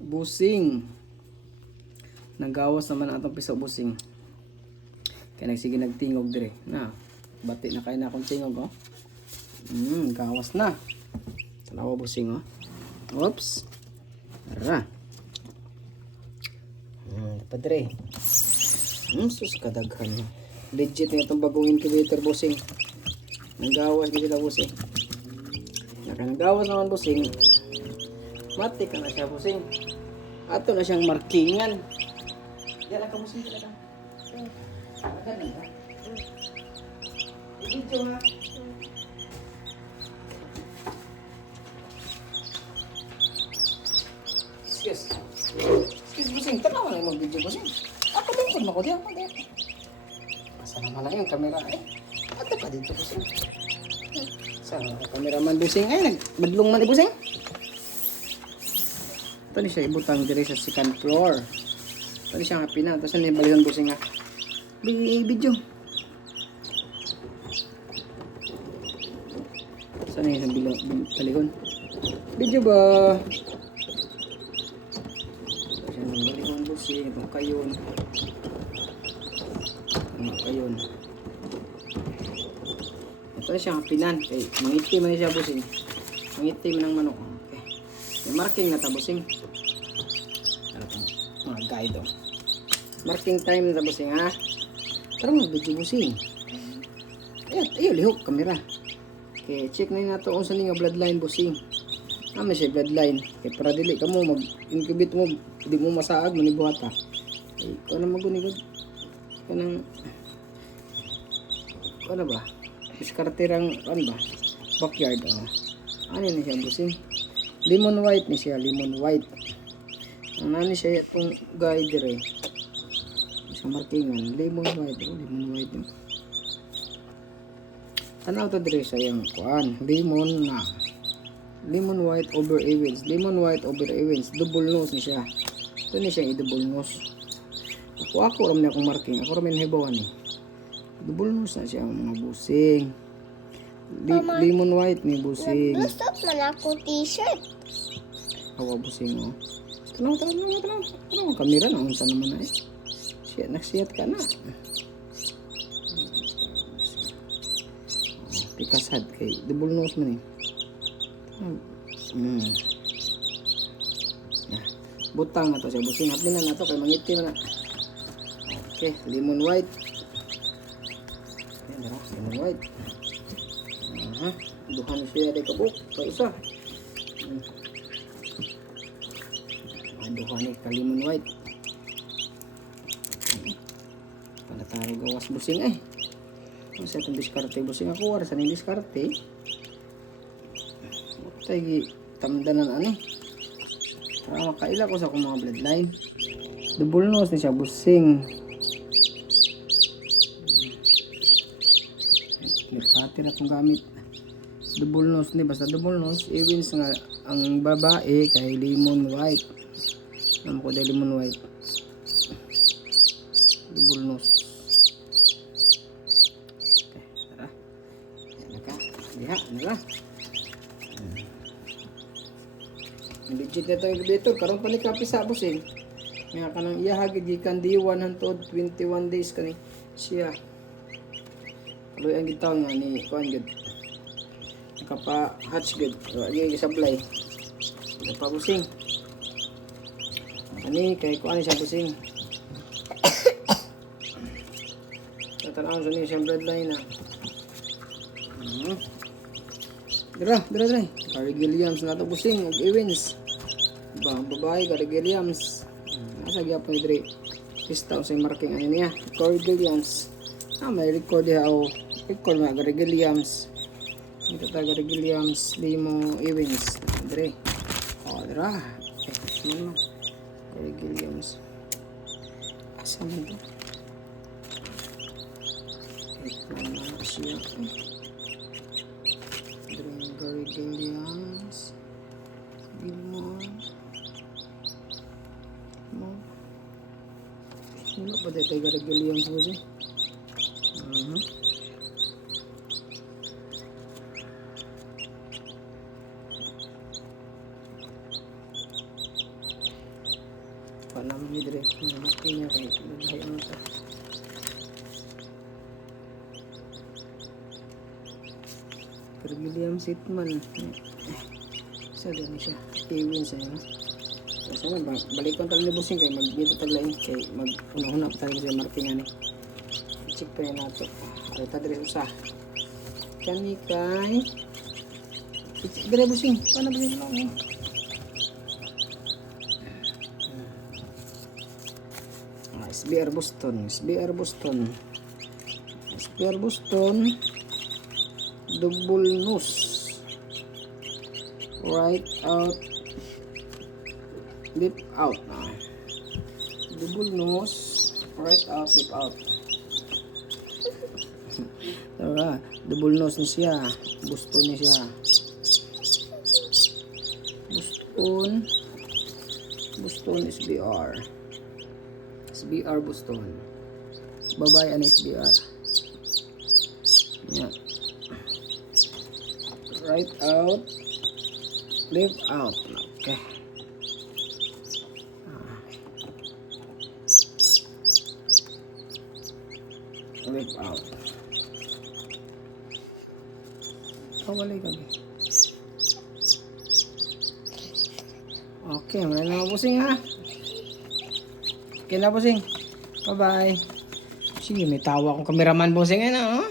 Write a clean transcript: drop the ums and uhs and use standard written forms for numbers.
busing. Nagawas naman atong piso busing. Kaya nagsige nagtingog dire. Na, bati na kay na akong tingog oh. Gawas na. Tanawa busing oh. Oops. Tara. Padre. Sus kadaghan. Legit na itong bagong incubator busing. Nagawas gid sila busing. Nagawas naman busing. Mati ka na siya busing. Ato na siyang markingan. Yan ang kamusing talaga. Agad na ba? I-video ha. Excuse busing. Tanawa na yung mag-video busing. Ako din ko diyan. Asa naman lang yung camera eh. Ato pa dito busing. Saan ang cameraman busing? Ay, nagmadlong man busing. Ito ni siya ibutang dire sa second floor. Ito ni siya nga pina. Tapos na yung balikan busing nga. Video. Saan yung balikan? Video ba? Tapos yung balikan busing. Itong kayon. Kayon. Ito na siya nga pinan. Okay. Mangiti man siya busing. Mangiti man ang manok. May marking na tabusing. Ano ito? Mga guide oh. Marking time na tabusing ha. Tara mo video busing. Ayo lihok kamera. Okay, check na yun nato kung saan nga bloodline busing. May siya bloodline. Okay, para dili ka mo mag-incubate mo. Hindi mo masaag, manibuhat ha. Okay, ikaw na magunigod. Ikaw na ba? Diskarterang, ano ba? Backyard oh. Ano yun siya busing? Lemon white ni siya, lemon white. Ang nani siya itong guide dire. Sa markingan, lemon white, lemon white. Tanaw to dire sa yung kuan, lemon na. Lemon white over Ewens, lemon white over Ewens, double nose ni siya. Ito ni siya i-double nose. Ako ram na akong marking, ako ram hibawan ni. Double nose na siya mga busing. Lemon white ni busing. Gusto man ako t-shirt. Hawa busing oh. Tanaw. Kamera na unsa naman na eh. Nagsiyat ka na. Pikasad kay double nose man eh. Butang na to siya busing. Hapin na to kay mangiti man na. Okay, lemon white. Yan lemon white. Duhan siya day kabuk pa isa. Duhan ni lemon white. Palataro gawas busing eh. Ano sa itong diskarte busing ako wala sa ning diskarte. Tay tamdanan ani. Para makaila ko sa akong mga bloodline. Double nose ni siya busing. Pati na kong gamit. Double nose ni basta double nose Ewens nga ang babae kay lemon white. Naman ko dahil lemon white. Double nose. Okay, tara. Yan ka. Diha, nala. Legit na itong incubator. Karong pa ni kapisa busing. Nga ka nang iyahagid gikan di 121 days kani siya. Kaloy ang gitaw nga ni kuan gud. Nakapa hatch gud. Agi supply. Nakapa busing. Ani kay kuan siya busing. Tanaw sa ni siyang bloodline na. Dira. Gary Williams na to busing og Ewens. Babae Gary Williams. Asa gyapon ni dire. Pista sa marking ani niya. Gary Williams. May record diha o record na Gary Williams. Ito ta Gary Williams, Limo Ewens. Dire. Dira. Ano? Gary Williams. Asa man to? Ito na siya. Gary Williams. Gilmore. Wala pa dito Gary Williams mo siya. ka naman ni Dre. Mati niya kay naghayo na ta. Pero William Sitman. Isa din siya. Kiwin sa inyo. Kasi na, balik ko tayo ni Busing kay mag-dito taglain. Kay mag-una-una pa tayo sa markingan eh. I-check pa yun nato. Ay, tadre usa. Kani kay... Dre Busing. Paano Busing lang eh? SBR Boston, SBR Boston, SBR Boston, double nose, right out, lip out, double nose, right out, lip out. Tara, double nose ni siya, Boston ni siya, Boston SBR. SBR Boston. Babae ang SBR. Yan. Right out. Left out. Okay. Left out. Kawalay kami. Okay, wala na Busing ha. Okay na Busing. Bye-bye. Sige, may tawa akong cameraman Busing. Ano?